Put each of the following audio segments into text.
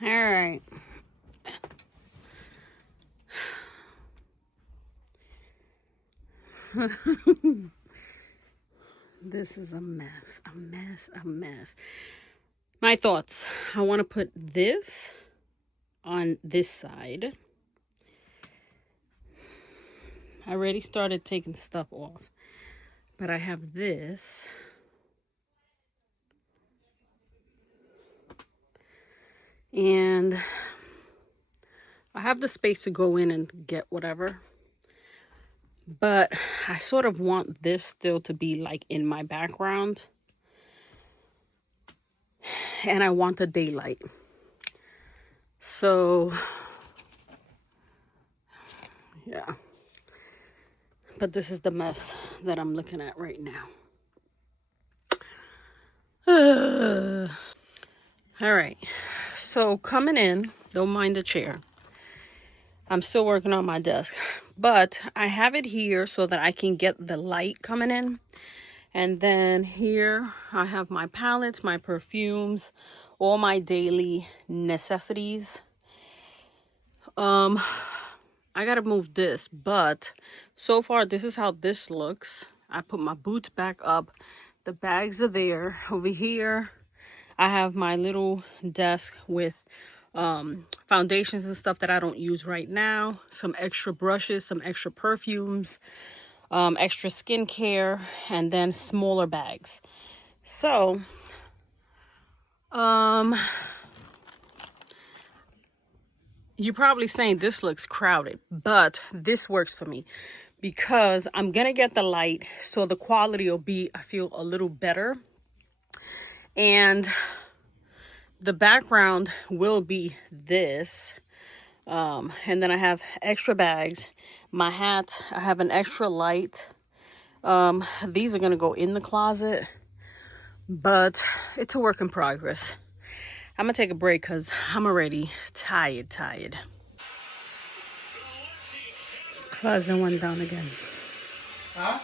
All right. This is a mess. A mess. A mess. My thoughts. I want to put this on this side. I already started taking stuff off. But I have this. And I have the space to go in and get whatever. But I sort of want this still to be like in my background. And I want the daylight. So, yeah. But this is the mess that I'm looking at right now. All right. So coming in, don't mind the chair. I'm still working on my desk. But I have it here so that I can get the light coming in. And then here I have my palettes, my perfumes, all my daily necessities. I gotta move this, but so far this is how this looks. I put my boots back up. The bags are there. Over here, I have my little desk with foundations and stuff that I don't use right now. Some extra brushes, some extra perfumes, extra skincare, and then smaller bags. So, you're probably saying this looks crowded, but this works for me because I'm gonna get the light so the quality will be, I feel, a little better. And the background will be this. And then I have extra bags. My hat, I have an extra light. These are gonna go in the closet, but it's a work in progress. I'm gonna take a break because I'm already tired. Closet went down again. Huh?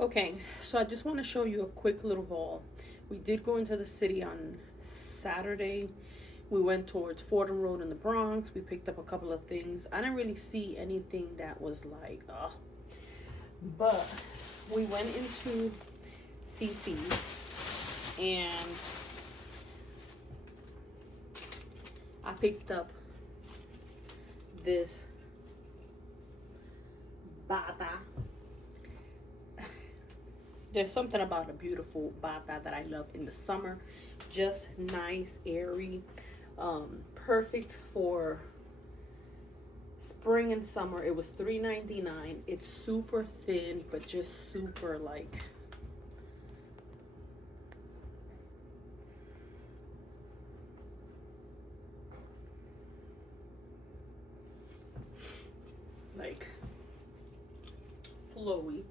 Okay, so I just want to show you a quick little haul. We did go into the city on Saturday. We went towards Fordham Road in the Bronx. We picked up a couple of things. I didn't really see anything that was like, but we went into CC's and I picked up this bata. There's something about a beautiful bata that I love in the summer. Just nice, airy, perfect for spring and summer. It was $3.99. It's super thin, but just super like flowy.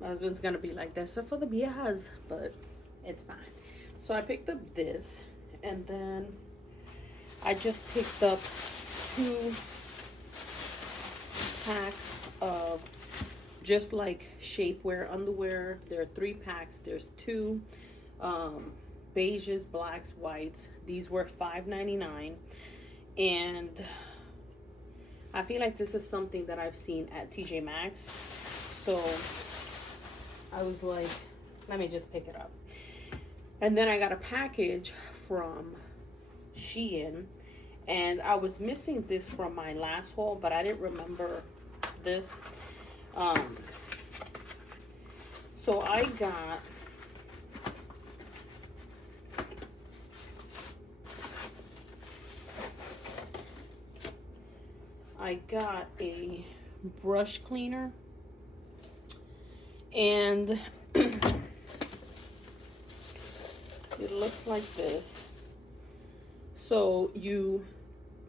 My husband's gonna be like, that's for the viejas, but it's fine. So I picked up this, and then I just picked up 2 packs of just like shapewear underwear. There are 3 packs. There's 2 beiges, blacks, whites. These were $5.99, and I feel like this is something that I've seen at TJ Maxx. So I was like, let me just pick it up. And then I got a package from Shein, and I was missing this from my last haul, but I didn't remember this. So I got a brush cleaner, and it looks like this. So you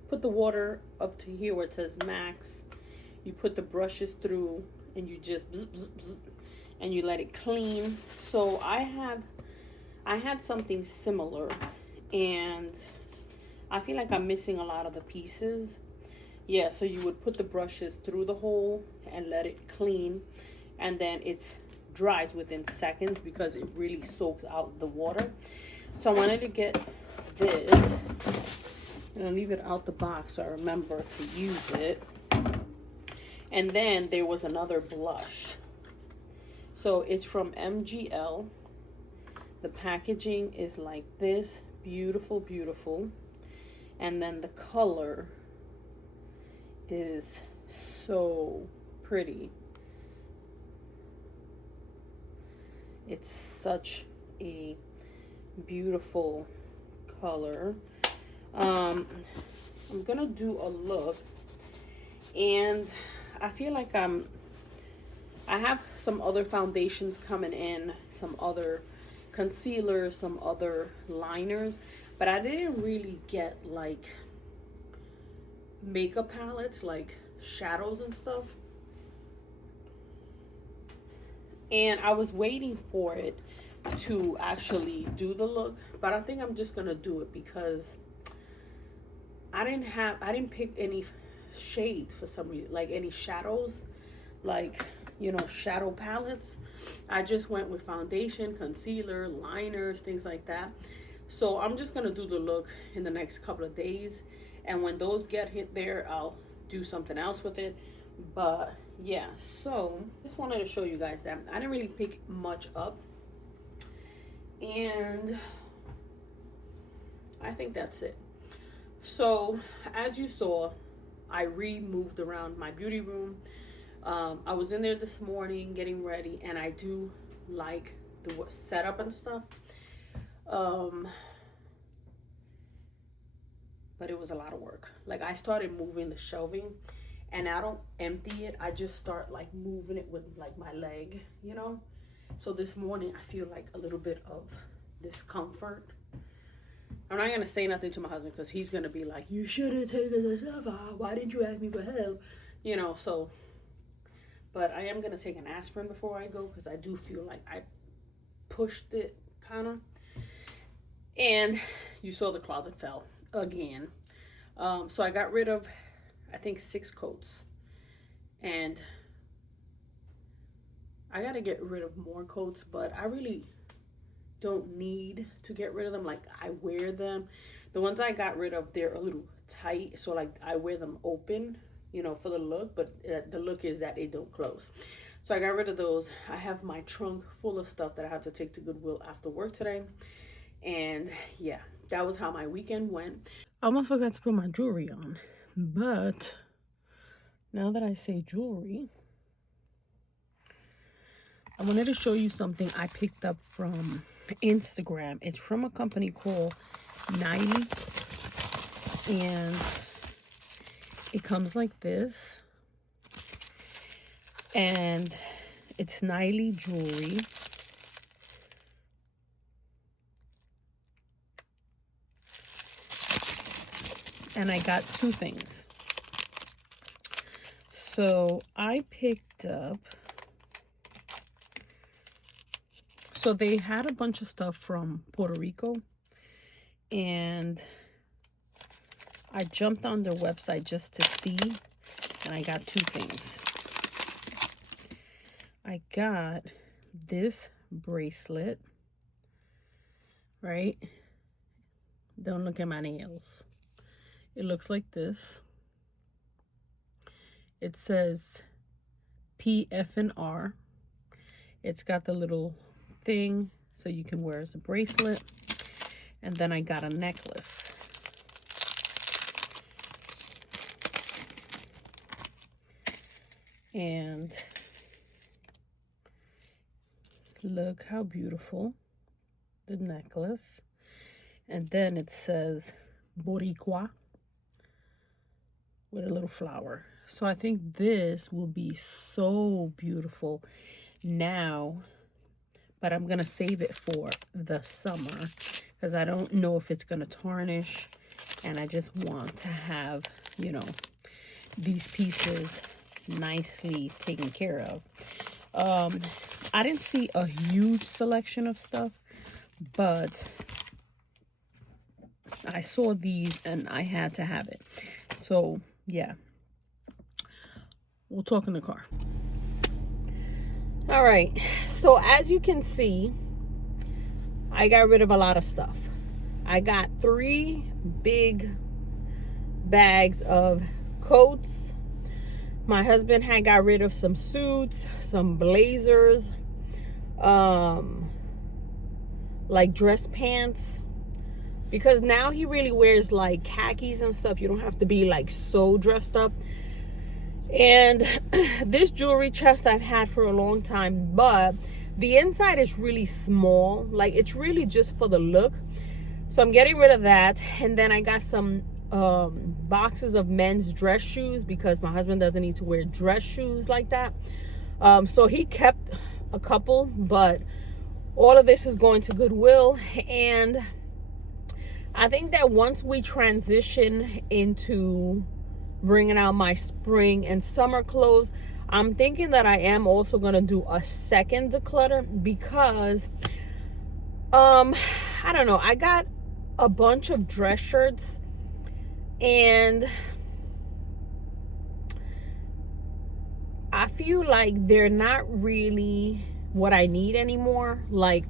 put the water up to here where it says max, you put the brushes through, and you just bzz, bzz, bzz, and you let it clean. So I had something similar, and I feel like I'm missing a lot of the pieces. Yeah, so you would put the brushes through the hole and let it clean, and then it dries within seconds because it really soaks out the water. So I wanted to get this, and I'll leave it out the box so I remember to use it. And then there was another blush. So it's from MGL. The packaging is like this, beautiful, beautiful. And then the color is so pretty. It's such a beautiful color. I'm gonna do a look, and I feel like I have some other foundations coming in, some other concealers, some other liners, but I didn't really get like makeup palettes, like shadows and stuff. And I was waiting for it to actually do the look, but I think I'm just gonna do it because I didn't pick any shades for some reason, like any shadows, like, you know, shadow palettes. I just went with foundation, concealer, liners, things like that. So I'm just gonna do the look in the next couple of days, and when those get hit there, I'll do something else with it. But yeah, so just wanted to show you guys that I didn't really pick much up, and I think that's it. So as you saw, I moved around my beauty room. I was in there this morning getting ready, and I do like the setup and stuff. But it was a lot of work. Like, I started moving the shelving, and I don't empty it. I just start like moving it with like my leg, you know? So this morning I feel like a little bit of discomfort. I'm not gonna say nothing to my husband because he's gonna be like, you should have taken the stuff out. Why didn't you ask me for help? You know, so, but I am gonna take an aspirin before I go because I do feel like I pushed it kind of. And you saw the closet fell again. So I got rid of, I think, 6 coats, and I gotta get rid of more coats, but I really don't need to get rid of them. Like, I wear them. The ones I got rid of, they're a little tight, so like I wear them open, you know, for the look, but the look is that they don't close. So I got rid of those. I have my trunk full of stuff that I have to take to Goodwill after work today. And yeah, that was how my weekend went. I almost forgot to put my jewelry on, but now that I say jewelry, I wanted to show you something I picked up from Instagram. It's from a company called Niley, and it comes like this, and it's Niley jewelry. And I got 2 things. So I picked up, so they had a bunch of stuff from Puerto Rico, and I jumped on their website just to see, and I got 2 things. I got this bracelet, right? Don't look at my nails. It looks like this. It says PF&R. It's got the little thing so you can wear as a bracelet. And then I got a necklace. And look how beautiful the necklace. And then it says Boricua with a little flower. So I think this will be so beautiful now, but I'm gonna save it for the summer because I don't know if it's gonna tarnish, and I just want to have, you know, these pieces nicely taken care of. I didn't see a huge selection of stuff, but I saw these and I had to have it. So yeah, we'll talk in the car. All right, so as you can see, I got rid of a lot of stuff. I got 3 big bags of coats. My husband had got rid of some suits, some blazers, like dress pants, because now he really wears like khakis and stuff. You don't have to be like so dressed up. And this jewelry chest I've had for a long time, but the inside is really small. Like, it's really just for the look. So I'm getting rid of that. And then I got some boxes of men's dress shoes because my husband doesn't need to wear dress shoes like that. So he kept a couple, but all of this is going to Goodwill. And I think that once we transition into bringing out my spring and summer clothes, I'm thinking that I am also going to do a second declutter because I don't know, I got a bunch of dress shirts and I feel like they're not really what I need anymore. Like,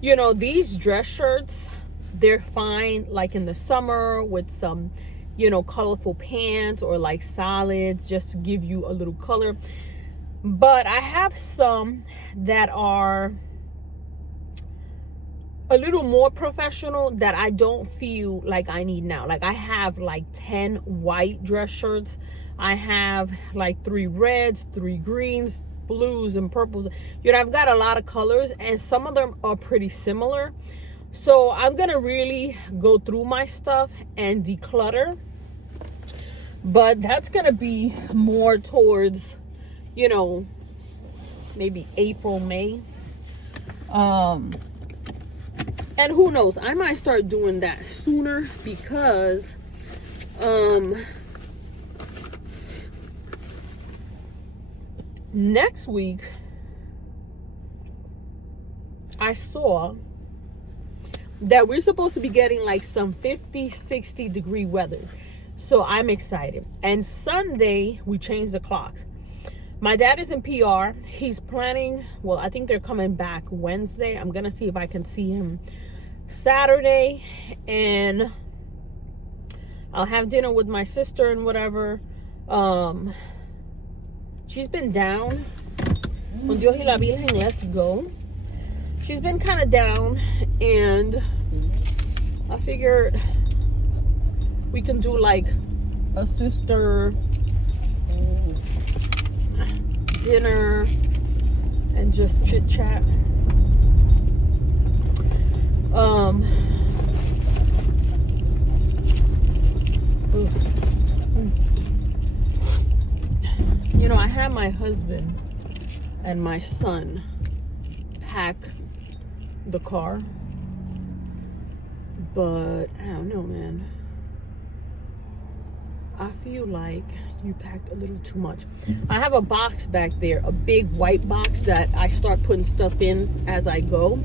you know, these dress shirts, they're fine like in the summer with some, you know, colorful pants or like solids just to give you a little color. But I have some that are a little more professional that I don't feel like I need now. Like, I have like 10 white dress shirts. I have like 3 reds, 3 greens, blues, and purples. You know, I've got a lot of colors and some of them are pretty similar. So I'm gonna really go through my stuff and declutter. But that's gonna be more towards, you know, maybe April, May. And who knows, I might start doing that sooner because next week I saw that we're supposed to be getting like some 50-60 degree weather. So I'm excited. And Sunday we changed the clocks. My dad is in PR. He's planning, well, I think they're coming back Wednesday. I'm gonna see if I can see him Saturday, and I'll have dinner with my sister and whatever. She's been down. Con Dios y la Virgen, let's go. She's been kind of down, and I figured we can do like a sister dinner and just chit chat. You know, I had my husband and my son pack the car, but I don't know, man. I feel like you packed a little too much. I have a box back there, a big white box that I start putting stuff in as I go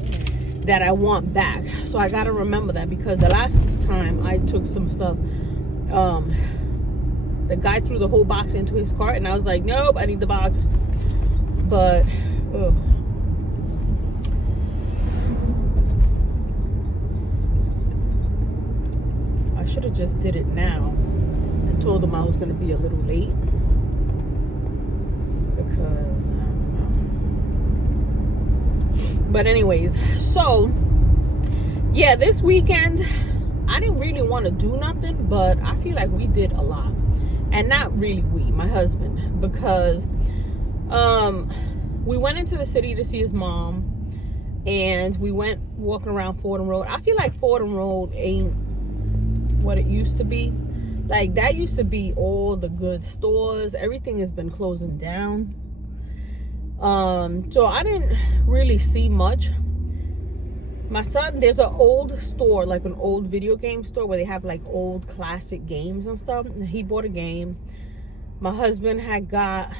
that I want back. So I gotta remember that, because the last time I took some stuff, the guy threw the whole box into his cart and I was like, nope, I need the box. But Ugh. I should have just did it now and told them I was going to be a little late, because I don't know. But anyways, so yeah, this weekend I didn't really want to do nothing, but I feel like we did a lot. And not really we, my husband, because we went into the city to see his mom, and we went walking around Fordham Road. I feel like Fordham Road ain't what it used to be. Like, that used to be all the good stores. Everything has been closing down. So I didn't really see much. My son, there's an old store, like an old video game store, where they have like old classic games and stuff. And he bought a game. My husband had got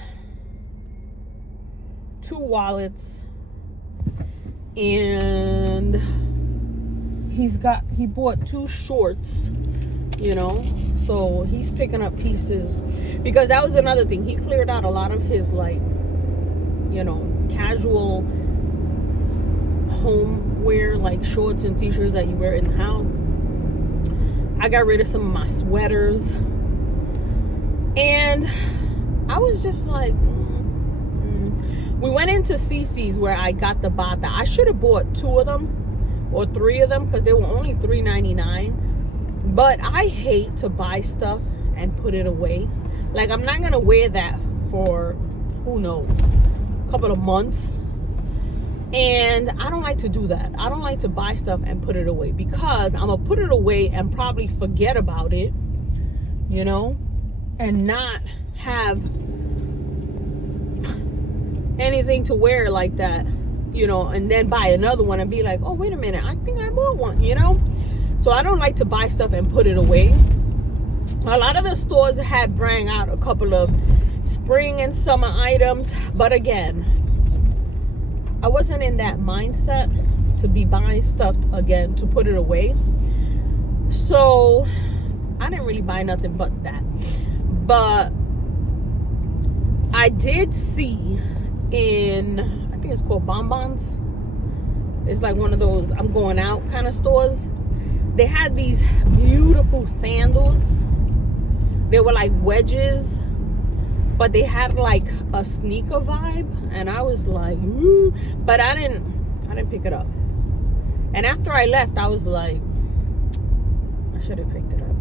2 wallets, and he bought 2 shorts, you know. So he's picking up pieces, because that was another thing. He cleared out a lot of his, like, you know, casual home wear, like shorts and t-shirts that you wear in the house. I got rid of some of my sweaters, and I was just like, we went into CC's where I got the bata. I should have bought 2 of them or 3 of them, because they were only $3.99. But I hate to buy stuff and put it away. Like, I'm not gonna wear that for, who knows, a couple of months. And I don't like to do that. I don't like to buy stuff and put it away, because I'm gonna put it away and probably forget about it, you know, and not have anything to wear like that, you know, and then buy another one and be like, oh, wait a minute, I think I bought one, you know. So I don't like to buy stuff and put it away. A lot of the stores had bring out a couple of spring and summer items, but again, I wasn't in that mindset to be buying stuff again to put it away. So I didn't really buy nothing but that. But I did see in, I think it's called Bonbons. It's like one of those I'm going out kind of stores. They had these beautiful sandals. They were like wedges, but they had like a sneaker vibe, and I was like, ooh. But I didn't pick it up. And after I left, I was like, I should have picked it up.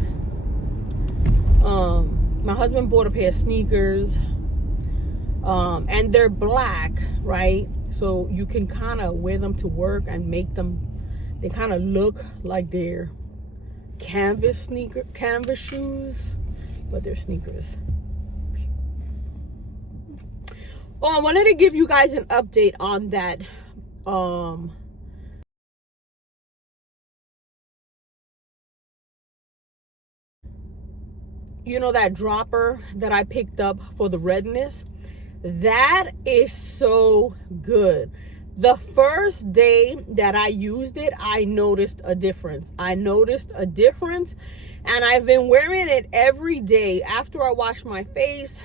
My husband bought a pair of sneakers, and they're black, right? So you can kind of wear them to work and make them, they kind of look like they're canvas shoes, but they're sneakers. Oh, I wanted to give you guys an update on that. You know, that dropper that I picked up for the redness? That is so good. The first day that I used it, I noticed a difference. And I've been wearing it every day after I wash my face.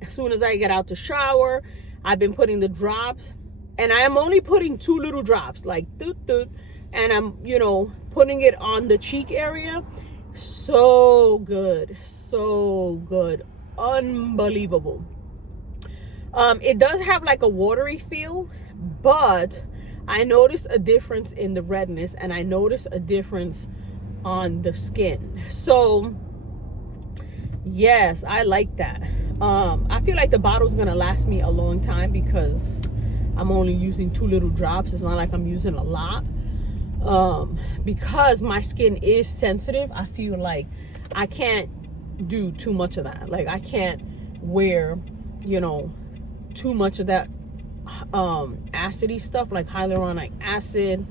As soon as I get out the shower, I've been putting the drops, and I am only putting 2 little drops, like doot doot, and I'm, you know, putting it on the cheek area. So good, unbelievable. It does have like a watery feel, but I noticed a difference in the redness, and I noticed a difference on the skin. So yes, I like that. I feel like the bottle's gonna last me a long time, because I'm only using 2 little drops. It's not like I'm using a lot. Because my skin is sensitive, I feel like I can't do too much of that. Like, I can't wear, you know, too much of that acidy stuff, like hyaluronic acid,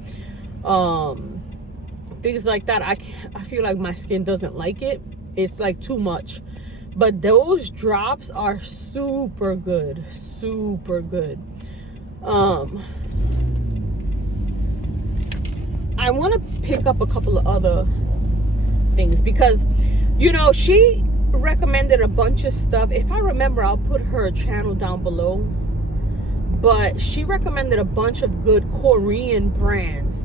things like that. I feel like my skin doesn't like it. It's like too much. But those drops are super good. I want to pick up a couple of other things, because, you know, she recommended a bunch of stuff. If I remember, I'll put her channel down below. but she recommended a bunch of good Korean brands,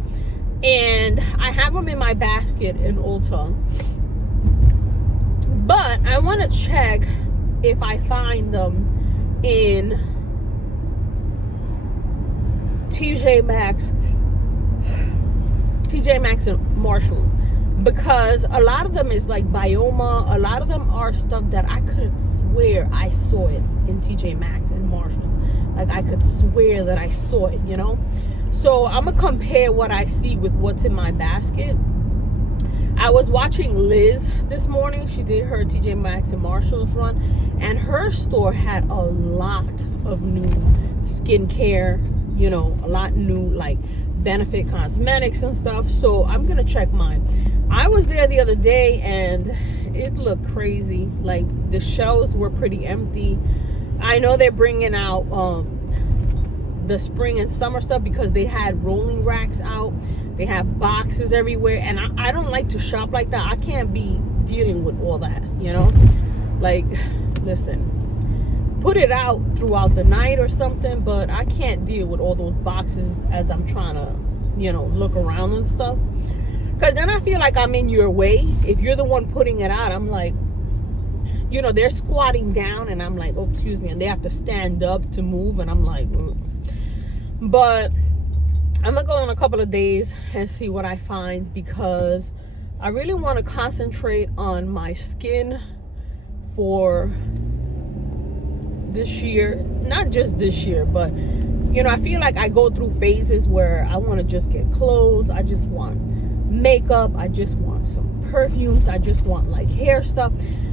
and I have them in my basket in Ulta, but I want to check if I find them in TJ Maxx and Marshalls, because a lot of them is like Bioma. A lot of them are stuff that I could swear I saw it in TJ Maxx and Marshalls. Like, I could swear that I saw it, you know? So I'm gonna compare what I see with what's in my basket. I was watching Liz this morning. She did her TJ Maxx and Marshalls run, and her store had a lot of new skincare, you know, a lot new like Benefit cosmetics and stuff. So I'm gonna check mine. I was there the other day and it looked crazy. Like, the shelves were pretty empty. I know they're bringing out the spring and summer stuff because they had rolling racks out. They have boxes everywhere, and I don't like to shop like that. I can't be dealing with all that, you know? Like, listen, put it out throughout the night or something, but I can't deal with all those boxes as I'm trying to, you know, look around and stuff. Because then I feel like I'm in your way. If you're the one putting it out, I'm like, you know, they're squatting down, and I'm like, oh, excuse me, and they have to stand up to move, and I'm like, But I'm gonna go in a couple of days and see what I find, because I really want to concentrate on my skin for this year. Not just this year, but, you know, I feel like I go through phases where I want to just get clothes. I just want makeup. I just want some perfumes. I just want like hair stuff,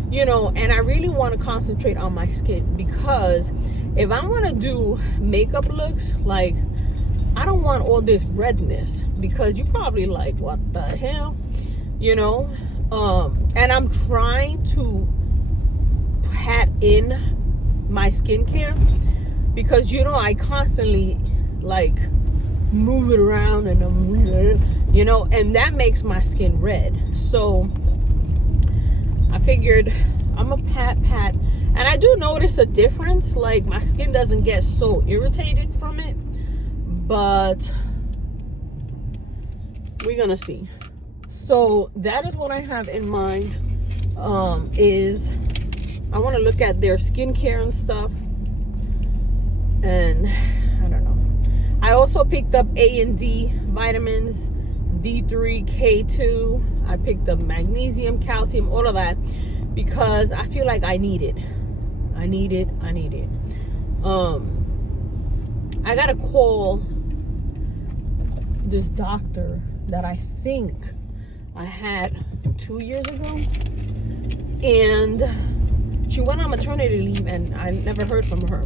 you know, and I really want to concentrate on my skin, because if I want to do makeup looks, like, I don't want all this redness, because you probably like, what the hell, you know? And I'm trying to pat in my skincare, because, you know, I constantly like move it around, and I'm, you know, and that makes my skin red. So I figured I'm a pat, and I do notice a difference. Like, my skin doesn't get so irritated from it, but we're gonna see. So that is what I have in mind. Is I want to look at their skincare and stuff, and I don't know. I also picked up A and D vitamins, D3, K2. I picked up magnesium, calcium, all of that, because I feel like I need it. I need it. I gotta call this doctor that I think I had 2 years ago, and she went on maternity leave, and I never heard from her.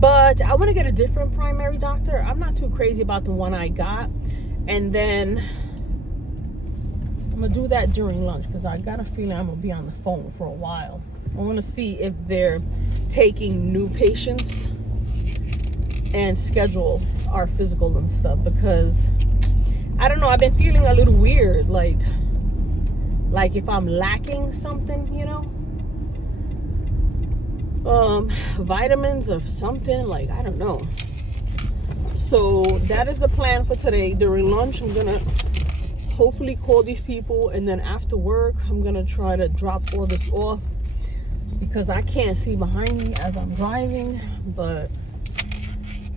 But I want to get a different primary doctor. I'm not too crazy about the one I got, and then I'm gonna do that during lunch, because I got a feeling I'm gonna be on the phone for a while. I want to see if they're taking new patients and schedule our physical and stuff, because I don't know, I've been feeling a little weird, like if I'm lacking something, you know, vitamins or something, like, I don't know. So that is the plan for today. During lunch, I'm gonna hopefully call these people, and then after work, I'm gonna try to drop all this off, because I can't see behind me as I'm driving, but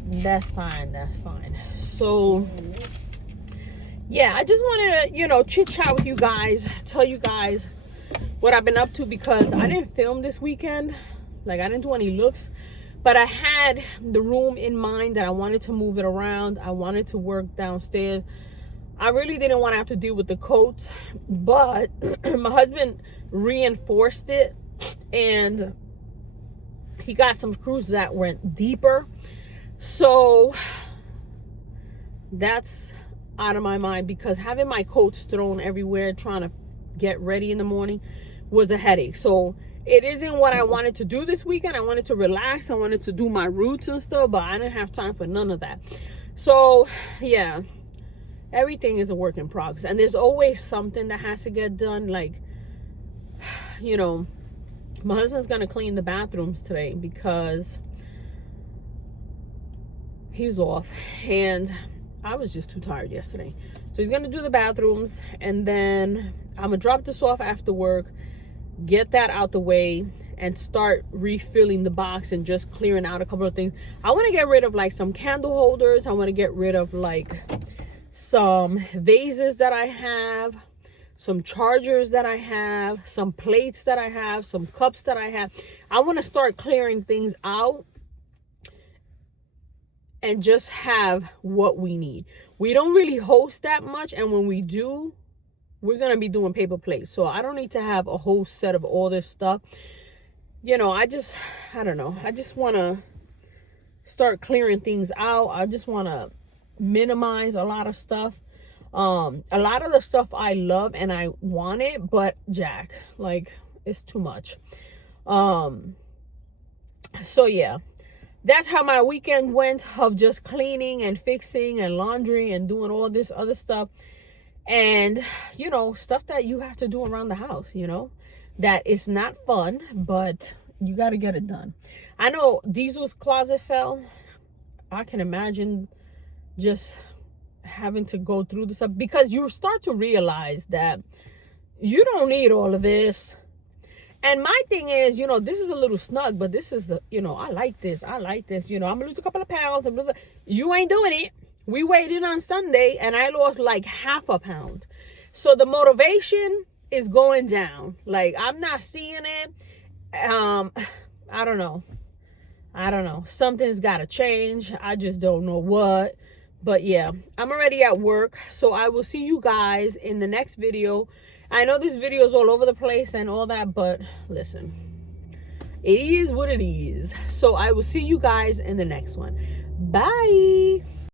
that's fine. So yeah, I just wanted to, you know, chit chat with you guys, tell you guys what I've been up to, because I didn't film this weekend. Like, I didn't do any looks, but I had the room in mind that I wanted to move it around. I wanted to work downstairs. I really didn't want to have to deal with the coats, but my husband reinforced it, and he got some screws that went deeper. So that's out of my mind, because having my coats thrown everywhere trying to get ready in the morning was a headache. So it isn't what I wanted to do this weekend. I wanted to relax. I wanted to do my roots and stuff, but I didn't have time for none of that. So yeah, everything is a work in progress, and there's always something that has to get done. Like, you know, my husband's gonna clean the bathrooms today, because he's off, and I was just too tired yesterday. So he's gonna do the bathrooms, and then I'm gonna drop this off after work, get that out the way, and start refilling the box and just clearing out a couple of things. I want to get rid of like some candle holders. I want to get rid of like some vases that I have, some chargers that I have, some plates that I have, some cups that I have. I want to start clearing things out and just have what we need. We don't really host that much, and when we do, we're going to be doing paper plates. So I don't need to have a whole set of all this stuff. You know, I don't know. I just want to start clearing things out. I just want to minimize a lot of stuff. A lot of the stuff I love and I want it, but Jack, like, it's too much. So yeah, that's how my weekend went, of just cleaning and fixing and laundry and doing all this other stuff. And, you know, stuff that you have to do around the house, you know, that is not fun, but you got to get it done. I know Diesel's closet fell. I can imagine just having to go through this stuff, because you start to realize that you don't need all of this. And my thing is, you know, this is a little snug, but this is, you know, I like this. You know, I'm gonna lose a couple of pounds. You ain't doing it. We weighed in on Sunday and I lost like half a pound. So the motivation is going down. Like, I'm not seeing it. I don't know. Something's got to change. I just don't know what. But yeah, I'm already at work, so I will see you guys in the next video. I know this video is all over the place and all that, but listen, it is what it is. So I will see you guys in the next one. Bye.